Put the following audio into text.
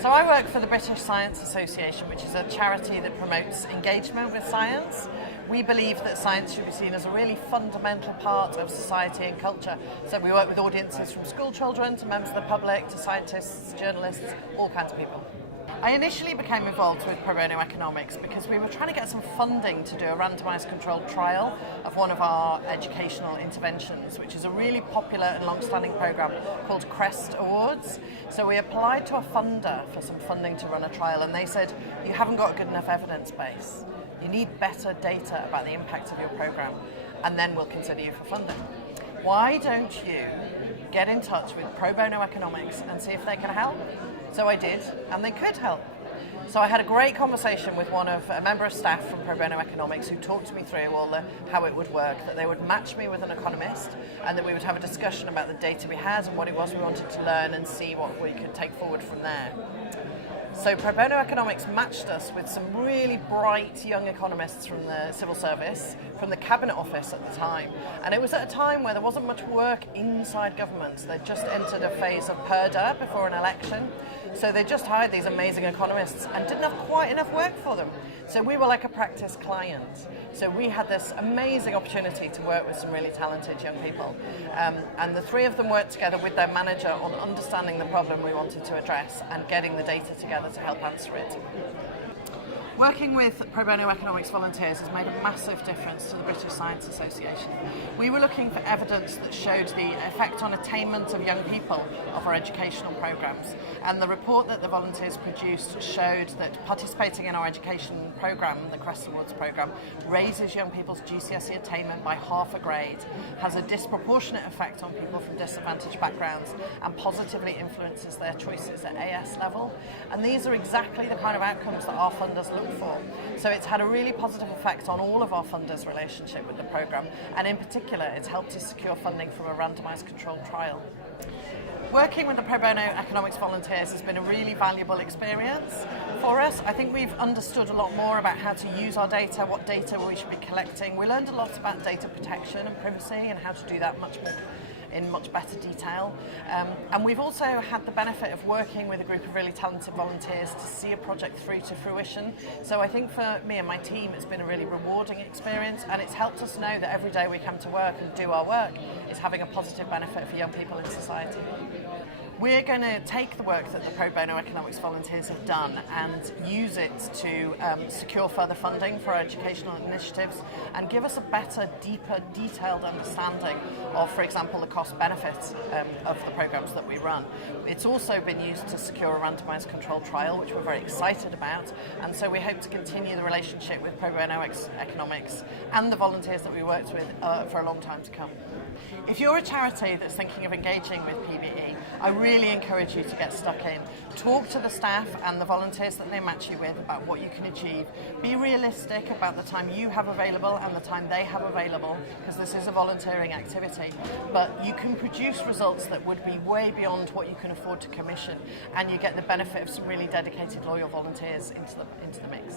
So I work for the British Science Association, which is a charity that promotes engagement with science. We believe that science should be seen as a really fundamental part of society and culture. So we work with audiences from school children to members of the public to scientists, journalists, all kinds of people. I initially became involved with pro bono economics because we were trying to get some funding to do a randomised controlled trial of one of our educational interventions, which is a really popular and long-standing programme called CREST Awards. So we applied to a funder for some funding to run a trial, and they said, you haven't got a good enough evidence base. You need better data about the impact of your programme, and then we'll consider you for funding. Why don't you get in touch with Pro Bono Economics and see if they can help? So I did, and they could help. So I had a great conversation with a member of staff from Pro Bono Economics who talked me through how it would work, that they would match me with an economist, and that we would have a discussion about the data we had and what it was we wanted to learn and see what we could take forward from there. So Pro Bono Economics matched us with some really bright young economists from the civil service, from the Cabinet Office at the time. And it was at a time where there wasn't much work inside government. They'd just entered a phase of purdah before an election. So they just hired these amazing economists and didn't have quite enough work for them. So we were like a practice client. So we had this amazing opportunity to work with some really talented young people. And the three of them worked together with their manager on understanding the problem we wanted to address and getting the data together to help answer it. Working with Pro Bono Economics volunteers has made a massive difference to the British Science Association. We were looking for evidence that showed the effect on attainment of young people of our educational programmes, and the report that the volunteers produced showed that participating in our education programme, the CREST Awards programme, raises young people's GCSE attainment by half a grade, has a disproportionate effect on people from disadvantaged backgrounds, and positively influences their choices at AS level. And these are exactly the kind of outcomes that our funders look for. So it's had a really positive effect on all of our funders' relationship with the programme, and in particular it's helped to secure funding from a randomised controlled trial. Working with the Pro Bono Economics volunteers has been a really valuable experience for us. I think we've understood a lot more about how to use our data, what data we should be collecting. We learned a lot about data protection and privacy and how to do that in much better detail. And we've also had the benefit of working with a group of really talented volunteers to see a project through to fruition. So I think for me and my team it's been a really rewarding experience, and it's helped us know that every day we come to work and do our work is having a positive benefit for young people in society. We're going to take the work that the Pro Bono Economics volunteers have done and use it to secure further funding for our educational initiatives and give us a better, deeper, detailed understanding of, for example, the cost benefits of the programmes that we run. It's also been used to secure a randomised controlled trial, which we're very excited about, and so we hope to continue the relationship with Pro Bono Economics and the volunteers that we worked with for a long time to come. If you're a charity that's thinking of engaging with PBE, I really encourage you to get stuck in. Talk to the staff and the volunteers that they match you with about what you can achieve. Be realistic about the time you have available and the time they have available, because this is a volunteering activity. But you can produce results that would be way beyond what you can afford to commission, and you get the benefit of some really dedicated, loyal volunteers into the mix.